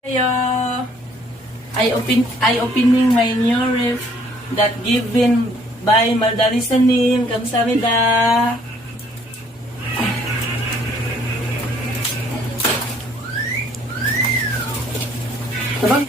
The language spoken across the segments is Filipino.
Hello. I opening my new ref that given by Maldalisanin. Kamsahamnida. Tabang.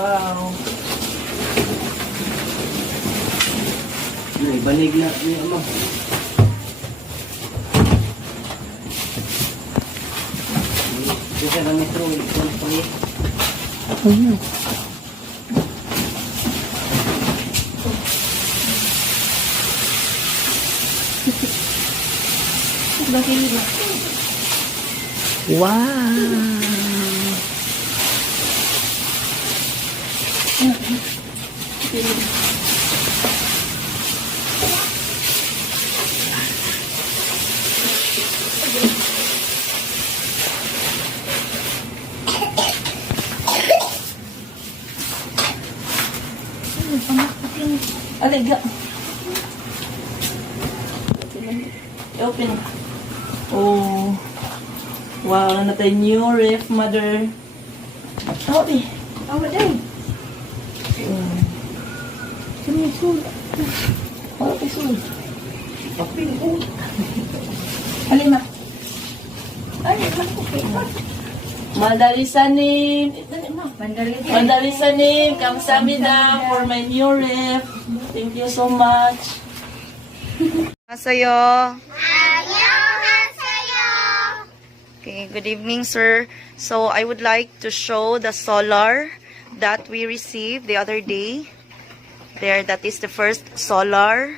Wow. Banig na niya mo. Bisa kami ito. Wow. Alega. Open. Oh. Wow, na tayo new ref, mother. Oh, eh. Oh, madam. Sino sul? Wala pa sul. Paping. Halima. Ay, Mandalisanin. Mandalisanin. Kamsahamnida for my new ref. Thank you so much. Hasayo. Okay, good evening, sir. So I would like to show the solar that we received the other day. There, that is the first solar.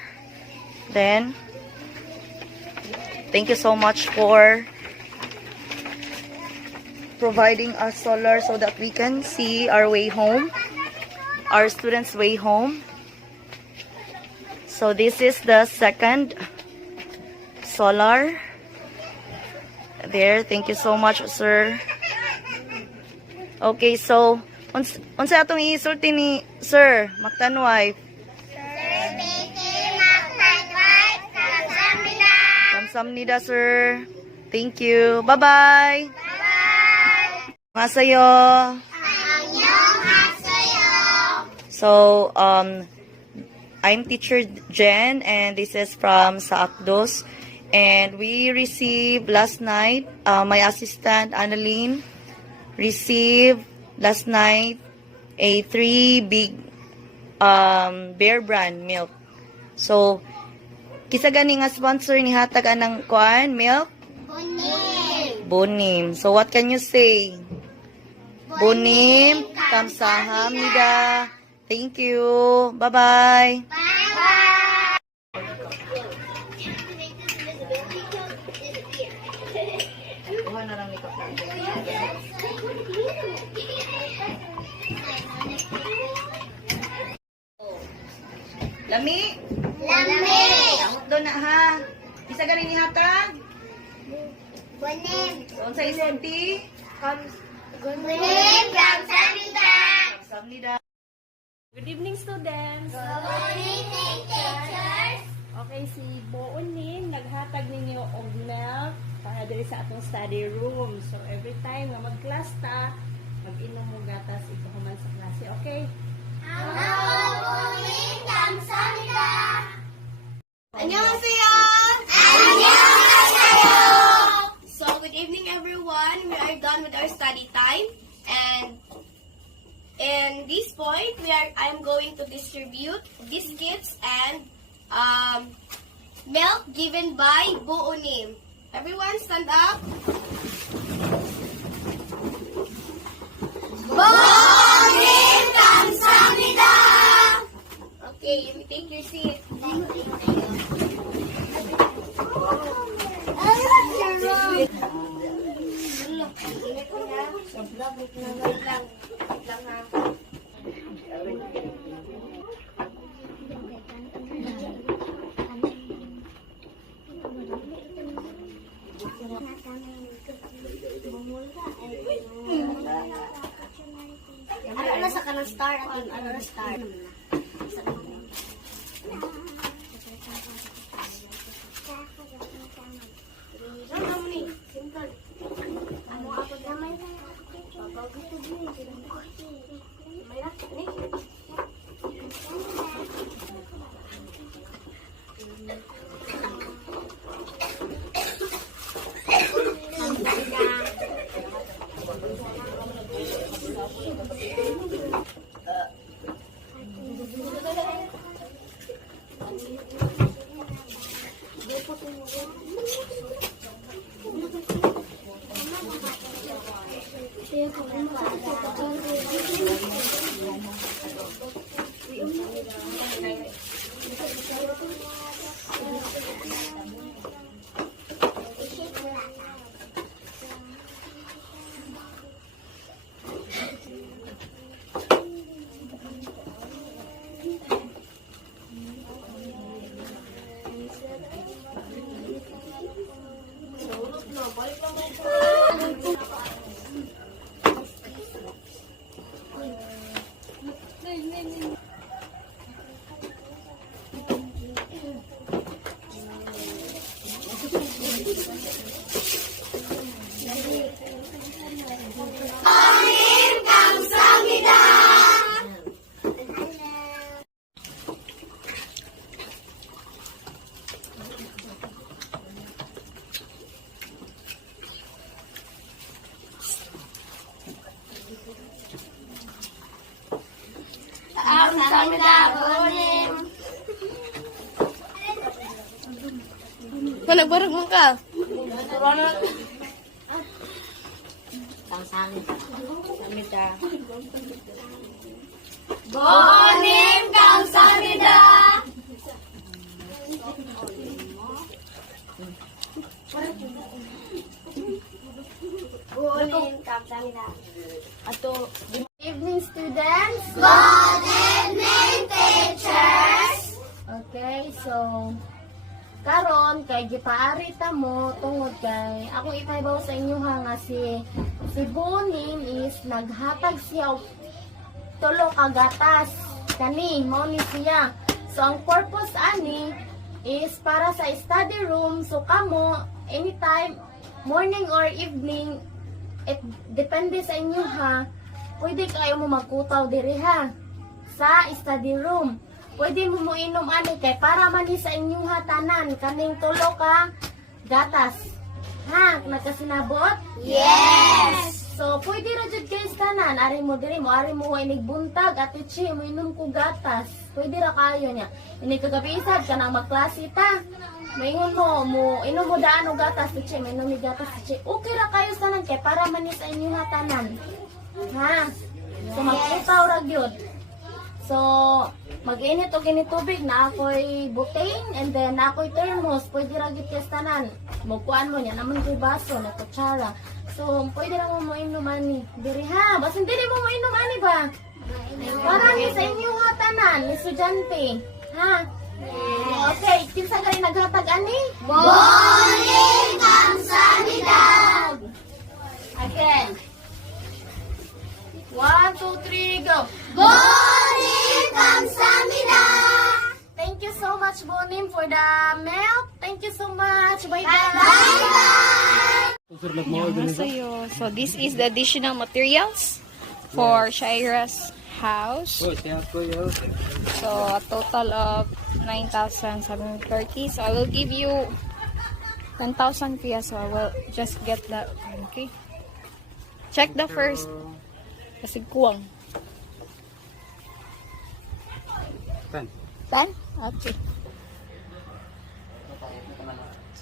Then, thank you so much for providing us solar so that we can see our way home, our students' way home. So this is the second solar. There, thank you so much, sir. Okay, so unsa atong isulti ni sir Maktan wife? Kamsahamnida, sir. Thank you. Bye-bye. Hasayo. So, I'm teacher Jen, and this is from Saakdos. And we received last night, my assistant Annalyn received last night a 3 big Bear Brand milk. So, kisa gani nga sponsor ni hatag anang kuan milk? Bonim. So, what can you say? Bonim. Kamsahamnida. Thank you. Bye-bye. Lami? Lami! Amot doon na ha. Isa ganin ni hatag? Bonim. Doon sa isulti? Bonim. Kamsahamnida. Kamsahamnida. Good evening, students! Good evening, teachers. Okay, si Boonin, naghatag ninyo og milk para diri sa atong study room. So, every time na mag-class ta, mag-inom mo gatas ito human sa klase. Okay? Bonim. Kamsahamnida. 안녕하세요. 안녕하세요. So, good evening everyone. We are done with our study time, and in this point, I'm going to distribute biscuits and milk given by Boonim. Everyone stand up. Bonim. Kamsahamnida. Okay, you take your seat. Wait lang. Wait lang ha. Ano sa kanang star at ano na star? Ano mo ni? Simple. Ano ako naman? May na? Ni? 감사합니다, 부모님. Nagbarag mo ka. 감사합니다. 부모님, 감사합니다. Buonin, kamsahamnida. Ato, Good evening, students. Good evening, teachers. Okay, so karon kay gipaari ta mo tungod kay akong ipahibaw sa inyo ha nga si Bonin is naghatag siya og tulo ka gatas kani mao ni siya. So ang purpose ani is para sa study room, so kamo anytime morning or evening, it depende sa inyo ha, pwede kayo mo magkutaw diri ha sa study room. Pwede mo mo inom ani kay para man ni sa inyong hatanan kaning tulo ka gatas. Ha, nakasinabot? Yes. So pwede ra jud guys tanan, ari mo diri mo inig buntag at ichi mo inom ko gatas. Pwede ra kayo niya. Ini kagapisad ka nang magklase ta. Maingon mo inom mo daan og gatas ichi, mo inom ni gatas ichi. Okay ra kayo tanan kay para man ni sa inyong hatanan. Ha? So magkutaw ra gyud. So, mag-init o ginit tubig na ako'y butane and then na ako'y thermos. Pwede ragit kastanan. Magkuhan mo niya naman ko'y baso na kutsara. So, pwede lang mo inom ani. Diri ha, basin diri mo inom ani ba? Para ni sa inyong hatanan, ni estudyante. Ha? Okay, kinsa gali naghatag ani? 부모님, 감사합니다. Again. 1, 2, 3, go! 부모님, 감사합니다. Thank you so much, Bonim, for the milk. Thank you so much. Bye-bye. Bye-bye. 안녕하세요. So this is the additional materials for Shaira's house. Oh, siya ko yun. So a total of 9,730. So I will give you 10,000 kuya. So I will just get that. Okay. Check the first. Kasi kuwang. 10. 10? Okay.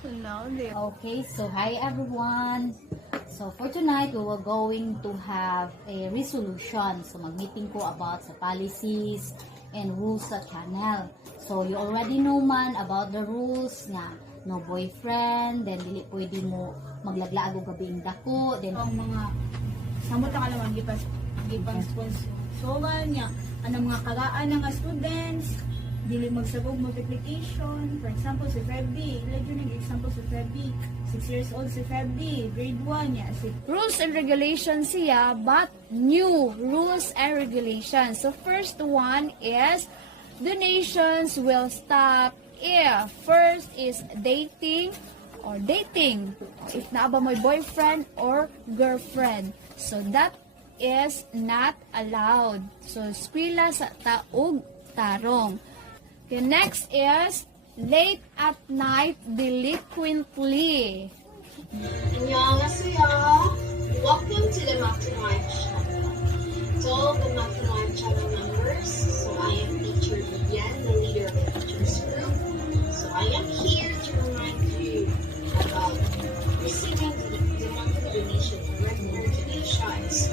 So now they Okay, so hi everyone. So for tonight, we were going to have a resolution. So mag-meeting ko about sa policies and rules sa channel. So you already know man about the rules nga no boyfriend, then dili pwede mo maglaglaag og gabi dako, then ang mga samot ang alam ang gipang sponsor. So niya anang mga kagaan nga students dili magsabog multiplication. For example, si Febby, ilagyo ng example si Febby, 6 years old si Febby, grade 1 niya. Rules and regulations siya, but new rules and regulations. So first one is donations will stop if first is dating. If na ba may boyfriend or girlfriend. So that is not allowed. So eskwela sa taog tarong. The next is late at night delinquently. 안녕하세요. Welcome to the Maktanway channel. To all the Maktanway channel members, so I am teacher Vivian, the leader of the teachers group. So I am here to remind you about receiving the monthly donation and regular donations.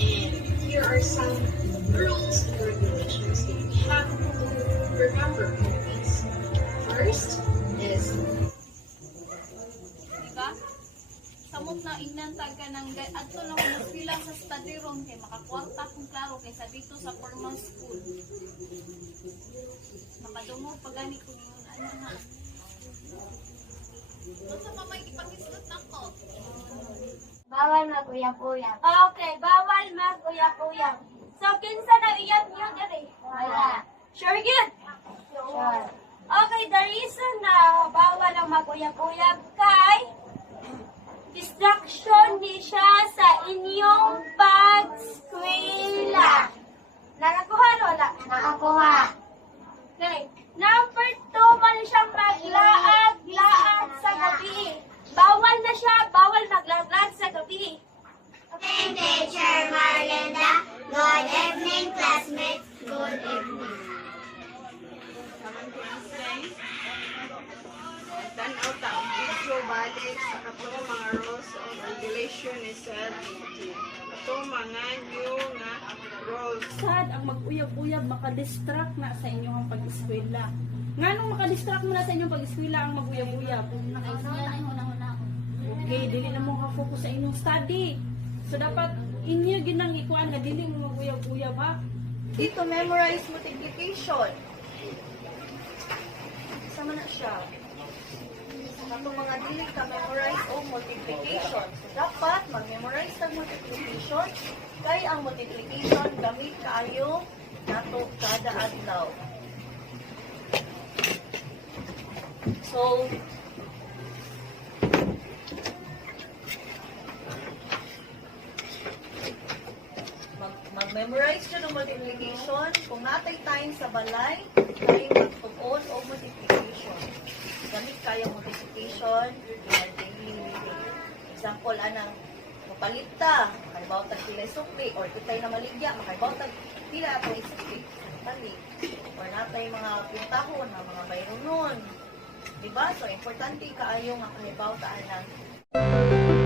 And here are some rules and regulations that we have to remember always. First is diba? Samot na inantag ka ng adto lang mo pila sa study room kay makakwarta kung klaro kaysa dito sa formal school. Makadungog pagani ko yung ano ha. Kung sa mamay ipangisulot na ko. Bawal maguyap-uyap. Okay, bawal mag-uyap-uyap. So, kinsa na iyap niyo diri? Wala. Sure good? Sure. Okay, the reason na bawal ang mag-uyap-uyap kay distraction ni siya sa inyong pag-eskwela. Nakakuha ro wala? Nakakuha. Okay. Number 2, man siyang maglaag-laag sa gabi. Bawal na siya, bawal maglaag-laag sa gabi. Okay, Teacher Marlenda. Good evening, classmates. Good evening. tanaw ta ang video balik sa katong mga rules of regulation ni Sir. Katong mga new nga rules. Sad ang mag-uyab-uyab, makadistract na sa inyong pag-eskwela. Nganong makadistract mo na sa inyong pag-eskwela ang mag-uyab-uyab? Okay, dili na mo ka-focus sa inyong study. So dapat inyo ginang ikuan nga dili mo mag-uyab-uyab ha. Dito memorize multiplication. Sama na siya. Itong mga dili ka memorize o multiplication. So, dapat mag-memorize ng multiplication. Kaya ang multiplication gamit kaayo nato kada adlaw. So, mag-memorize siya ng multiplication. Kung natay time sa balay, tayo mag-tug-on o multiplication. Gamit kaya multiplication in our daily living. Example, anang mapalit ta, makaibaw tag pila sukli, or kitay na maligya, makaibaw tag pila ako isukli. Balik. Or natay mga pintahon, mga bayronon. Diba? So, importante kaayo nga kahibaw ta anang